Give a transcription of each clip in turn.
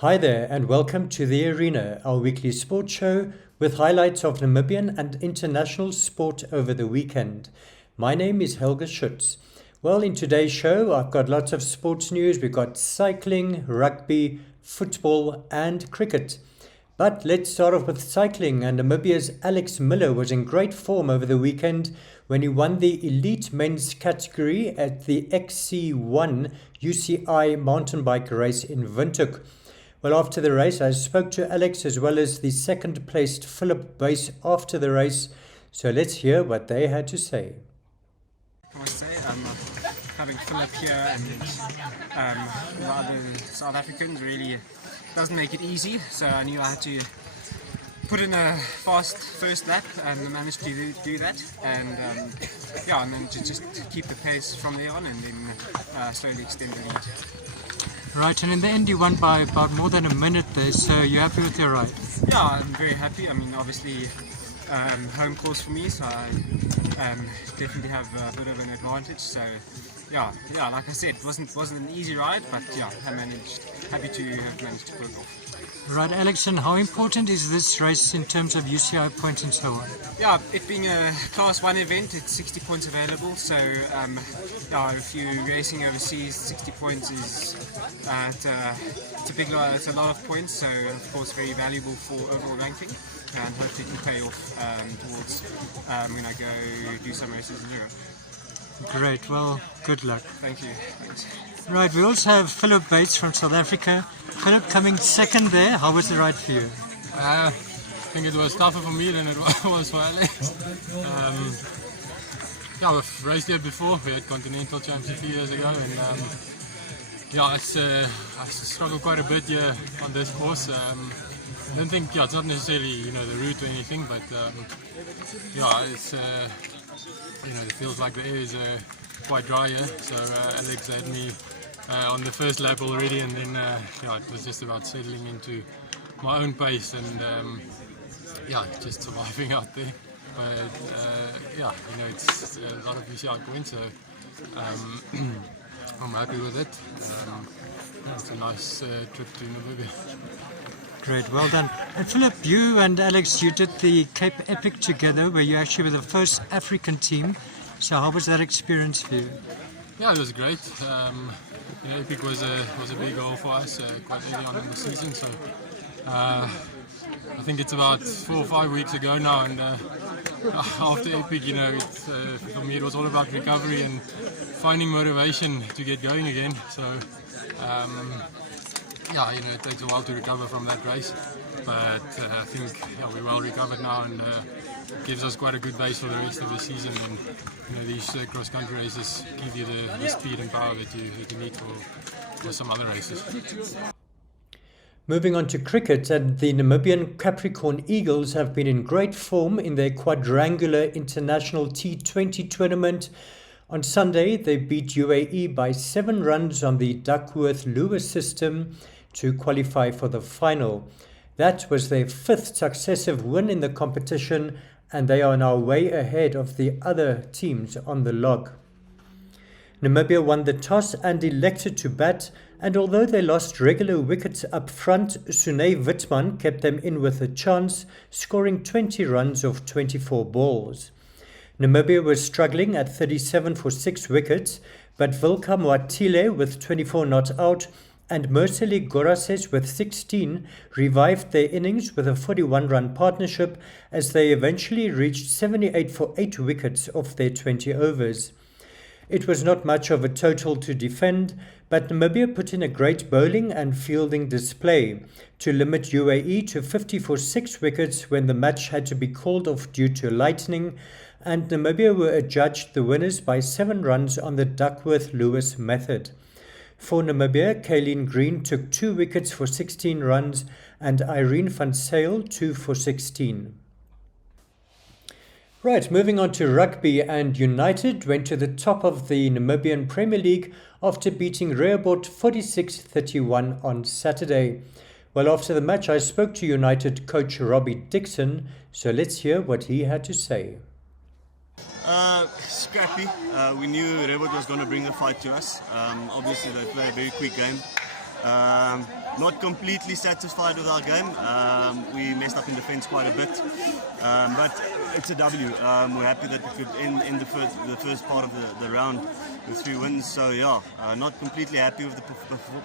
Hi there, and welcome to The Arena, our weekly sports show with highlights of Namibian and international sport over the weekend. My name is Helga Schutz. Well, in today's show, I've got lots of sports news. We've got cycling, rugby, football, and cricket. But let's start off with cycling, and Namibia's Alex Miller was in great form over the weekend when he won the elite men's category at the XC1 UCI mountain bike race in Windhoek. Well, after the race, I spoke to Alex as well as the second placed Philip Buys after the race. So let's hear what they had to say. I must say, having Philip here and the other South Africans really doesn't make it easy. So I knew I had to put in a fast first lap and I managed to do that. And then to just keep the pace from there on and then slowly extend the lead. Right, and in the end you won by about more than a minute there, so you're happy with your ride? Yeah, I'm very happy. I mean, obviously, home course for me, so I definitely have a bit of an advantage. So, yeah, like I said, it wasn't an easy ride, but yeah, happy to have managed to pull it off. Right, Alex, and how important is this race in terms of UCI points and so on? Yeah, it being a Class 1 event, it's 60 points available, so if you're racing overseas, 60 points is it's a big lot, it's a lot of points, so of course very valuable for overall ranking, and hopefully it can pay off towards when I go do some races in Europe. Great, well, good luck. Thank you. Thanks. Right, we also have Philip Bates from South Africa. Philip coming second there, how was the ride for you? I think it was tougher for me than it was for Alex. We've raced here before. We had Continental Champs a few years ago, and I struggled quite a bit here on this course. I don't think it's not necessarily the route or anything, but it's it feels like the air is quite dry here. So Alex had me on the first lap already, and then it was just about settling into my own pace and just surviving out there. But it's a lot of UCI points, so I'm happy with it. It's a nice trip to Namibia. Great, well done. And Philip, you and Alex, you did the Cape Epic together, where you actually were the first African team. So how was that experience for you? Yeah, it was great. Epic was a big goal for us quite early on in the season. So I think it's about 4 or 5 weeks ago now, and after Epic, for me it was all about recovery and finding motivation to get going again. So it takes a while to recover from that race, but I think we're well recovered now, and gives us quite a good base for the rest of the season. And these cross-country races give you the speed and power that you need for some other races. Moving on to cricket, and the Namibian Capricorn Eagles have been in great form in their quadrangular international T20 tournament. On Sunday, they beat UAE by 7 runs on the Duckworth-Lewis system to qualify for the final. That was their 5th successive win in the competition, and they are now way ahead of the other teams on the log. Namibia won the toss and elected to bat, and although they lost regular wickets up front, Sune Wittmann kept them in with a chance, scoring 20 runs off 24 balls. Namibia was struggling at 37 for 6 wickets, but Wilka Mwatile with 24 not out and Merceli Gorases with 16 revived their innings with a 41-run partnership as they eventually reached 78 for 8 wickets off their 20 overs. It was not much of a total to defend, but Namibia put in a great bowling and fielding display to limit UAE to 50 for 6 wickets when the match had to be called off due to lightning, and Namibia were adjudged the winners by 7 runs on the Duckworth-Lewis method. For Namibia, Kayleen Green took 2 wickets for 16 runs and Irene van Zyl 2 for 16. Right, moving on to rugby, and United went to the top of the Namibian Premier League after beating Rehoboth 46-31 on Saturday. Well, after the match, I spoke to United coach Robbie Dixon, so let's hear what he had to say. Scrappy. We knew Rehoboth was going to bring the fight to us. Obviously, they play a very quick game. not completely satisfied with our game. We messed up in defence quite a bit, but it's a W. We're happy that we could end the first part of the round with 3 wins. So yeah, not completely happy with the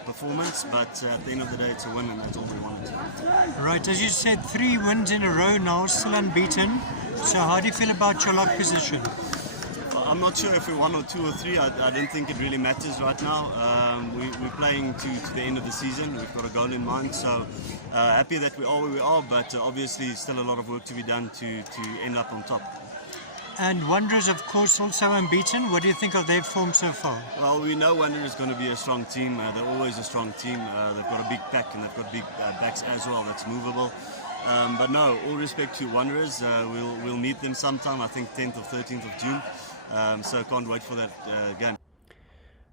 performance, but at the end of the day, it's a win, and that's all we wanted. Right, as you said, 3 wins in a row now, still unbeaten. So how do you feel about your luck position? I'm not sure if we're 1 or 2 or 3. I don't think it really matters right now. We're playing to the end of the season. We've got a goal in mind, so happy that we are where we are, but obviously still a lot of work to be done to end up on top. And Wanderers, of course, also unbeaten. What do you think of their form so far? Well, we know Wanderers is going to be a strong team. They're always a strong team. They've got a big pack, and they've got big backs as well. That's movable. But no, all respect to Wanderers. We'll meet them sometime, I think 10th or 13th of June. So can't wait for that game.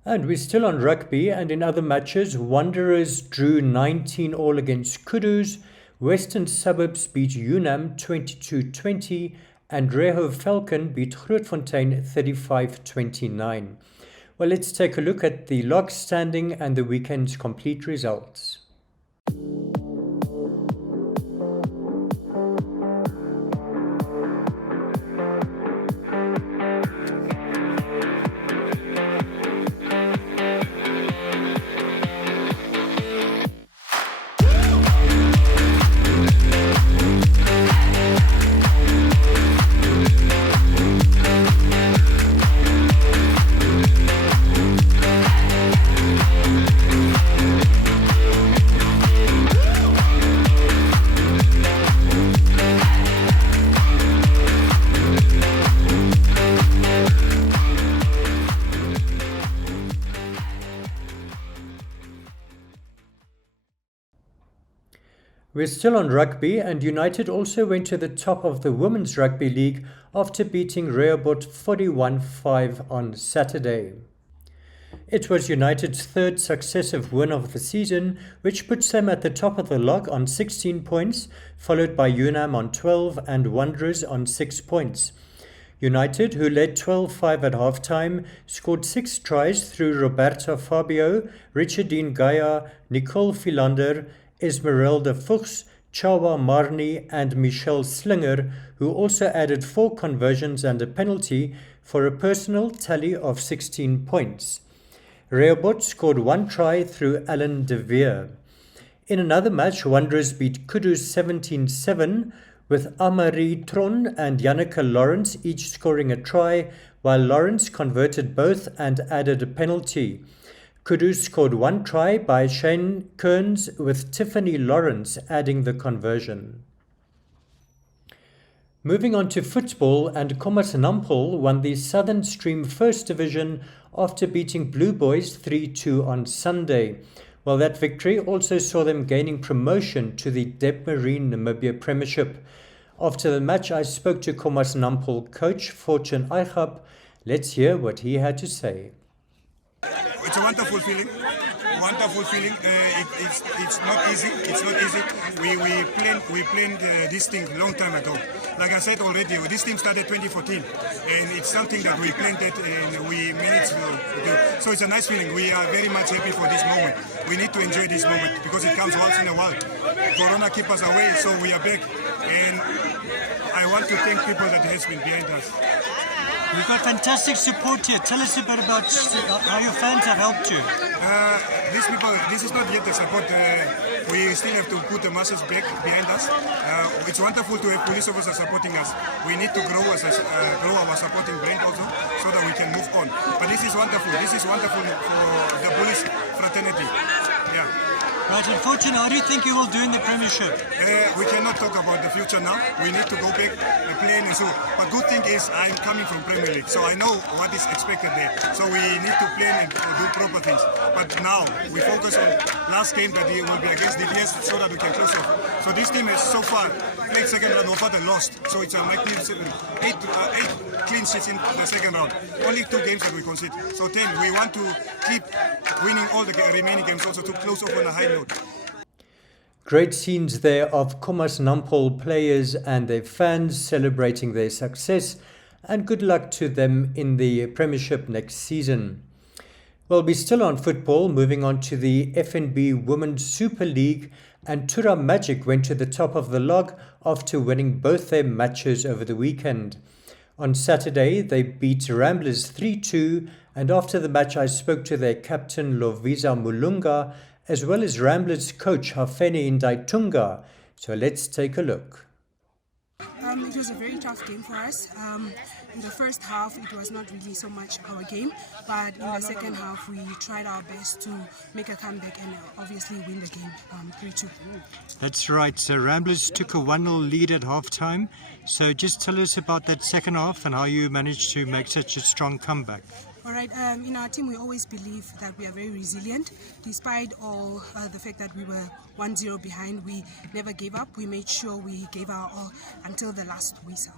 And we're still on rugby, and in other matches, Wanderers drew 19-all against Kudus, Western Suburbs beat UNAM 22-20, and Reho Falcon beat Grootfontein 35-29. Well, let's take a look at the log standing and the weekend's complete results. We're still on rugby, and United also went to the top of the Women's Rugby League after beating Rehoboth 41-5 on Saturday. It was United's 3rd successive win of the season, which puts them at the top of the log on 16 points, followed by UNAM on 12 and Wanderers on 6 points. United, who led 12-5 at halftime, scored 6 tries through Roberta Fabio, Richardine Gaia, Nicole Philander, Esmeralda Fuchs, Chawa Marni and Michelle Slinger, who also added 4 conversions and a penalty for a personal tally of 16 points. Rehoboth scored 1 try through Alan De Veer. In another match, Wanderers beat Kudus 17-7, with Amarie Tron and Janneke Lawrence each scoring a try, while Lawrence converted both and added a penalty. Kudus scored 1 try by Shane Kearns, with Tiffany Lawrence adding the conversion. Moving on to football, and Khomas Nampol won the Southern Stream First Division after beating Blue Boys 3-2 on Sunday. Well, that victory also saw them gaining promotion to the Debmarine Namibia Premiership. After the match, I spoke to Khomas Nampol coach Fortune Eichap. Let's hear what he had to say. It's a wonderful feeling. It's not easy. We planned this thing a long time ago. Like I said already, this team started 2014, and it's something that we planned it and we managed to do. So it's a nice feeling. We are very much happy for this moment. We need to enjoy this moment because it comes once in a while. Corona keep us away, so we are back. And I want to thank people that has been behind us. We've got fantastic support here. Tell us a bit about how your fans have helped you. These people, this is not yet the support. We still have to put the masses back behind us. It's wonderful to have police officers supporting us. We need to grow our supporting brand also, so that we can move on. But this is wonderful. This is wonderful for the police fraternity. Yeah. Right, and Fortune, how do you think you will do in the Premiership? We cannot talk about the future now. We need to go back, plan and so. But good thing is I'm coming from Premier League, so I know what is expected there. So we need to plan and do proper things. But now we focus on last game that will be against DPS, so that we can close off. So this team has so far played second round over and lost. So it's a magnificent 8 clean sheets in the second round. Only 2 games that we concede. So 10. We want to keep winning all the remaining games also to close off on a high note. Great scenes there of Khomas Nampol players and their fans celebrating their success, and good luck to them in the Premiership next season. Well, we're still on football, moving on to the FNB Women's Super League, and Tura Magic went to the top of the log after winning both their matches over the weekend. On Saturday, they beat Ramblers 3-2, and after the match I spoke to their captain Lovisa Mulunga, as well as Ramblers coach Hafene Indaitunga. So let's take a look. It was a very tough game for us. In the first half, it was not really so much our game, but in the second half, we tried our best to make a comeback and obviously win the game 3-2. That's right. So Ramblers took a 1-0 lead at halftime. So just tell us about that second half and how you managed to make such a strong comeback. All right, in our team, we always believe that we are very resilient. Despite all the fact that we were 1-0 behind, we never gave up. We made sure we gave our all until the last whistle.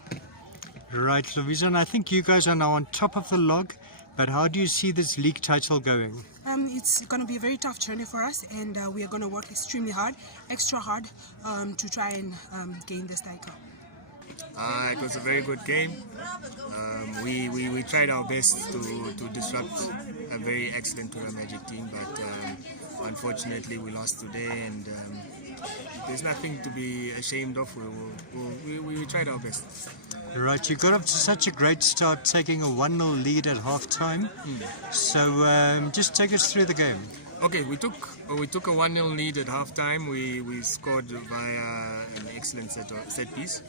Right, Lovisa, and I think you guys are now on top of the log, but how do you see this league title going? It's going to be a very tough journey for us, and we are going to work extremely hard, extra hard, to try and gain this title. It was a very good game. We tried our best to disrupt a very excellent Tura Magic team, but unfortunately we lost today, and there's nothing to be ashamed of. We tried our best. Right, you got off to such a great start, taking a 1-0 lead at half-time. So just take us through the game. Okay, we took a 1-0 lead at half-time. We scored via an excellent set piece.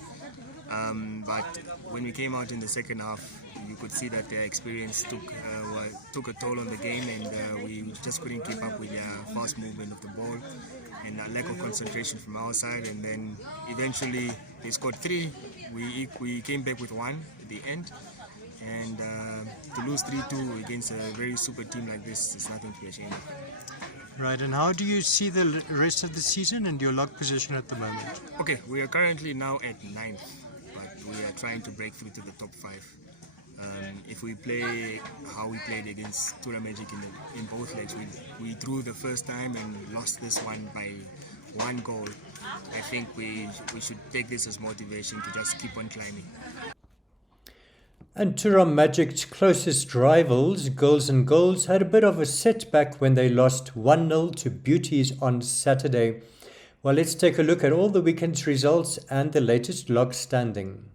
But when we came out in the second half, you could see that their experience took a toll on the game, and we just couldn't keep up with their fast movement of the ball and a lack of concentration from our side. And then eventually they scored 3. We came back with 1 at the end, and to lose 3-2 against a very super team like this is nothing to be ashamed of. Right, and how do you see the rest of the season and your log position at the moment? Okay, we are currently now at 9th, but we are trying to break through to the top 5. If we play how we played against Tura Magic in both legs, we drew the first time and lost this one by 1 goal. I think we should take this as motivation to just keep on climbing. And Tura Magic's closest rivals, Girls and Goals, had a bit of a setback when they lost 1-0 to Beauties on Saturday. Well, let's take a look at all the weekend's results and the latest log standing.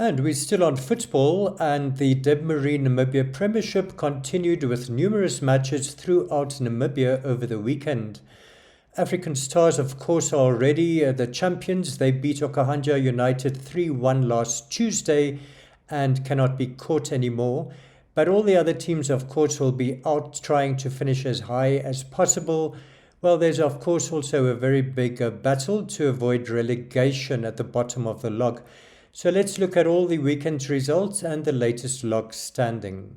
And we're still on football, and the Debmarie Namibia Premiership continued with numerous matches throughout Namibia over the weekend. African Stars, of course, are already the champions. They beat Okahanja United 3-1 last Tuesday and cannot be caught anymore. But all the other teams, of course, will be out trying to finish as high as possible. Well, there's, of course, also a very big battle to avoid relegation at the bottom of the log. So let's look at all the weekend's results and the latest log standing.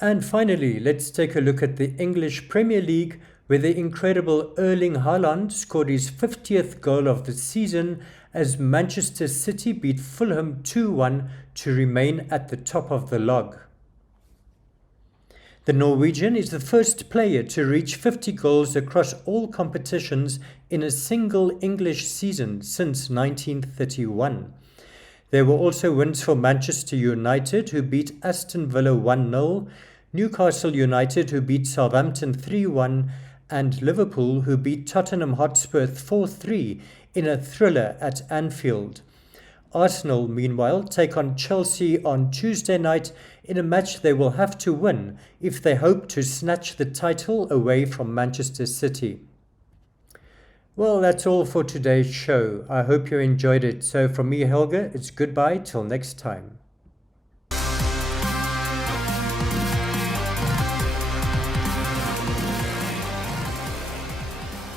And finally, let's take a look at the English Premier League, where the incredible Erling Haaland scored his 50th goal of the season as Manchester City beat Fulham 2-1 to remain at the top of the log. The Norwegian is the first player to reach 50 goals across all competitions in a single English season since 1931. There were also wins for Manchester United, who beat Aston Villa 1-0, Newcastle United, who beat Southampton 3-1, and Liverpool, who beat Tottenham Hotspur 4-3 in a thriller at Anfield. Arsenal, meanwhile, take on Chelsea on Tuesday night in a match they will have to win if they hope to snatch the title away from Manchester City. Well, that's all for today's show. I hope you enjoyed it. So from me, Helge, it's goodbye till next time.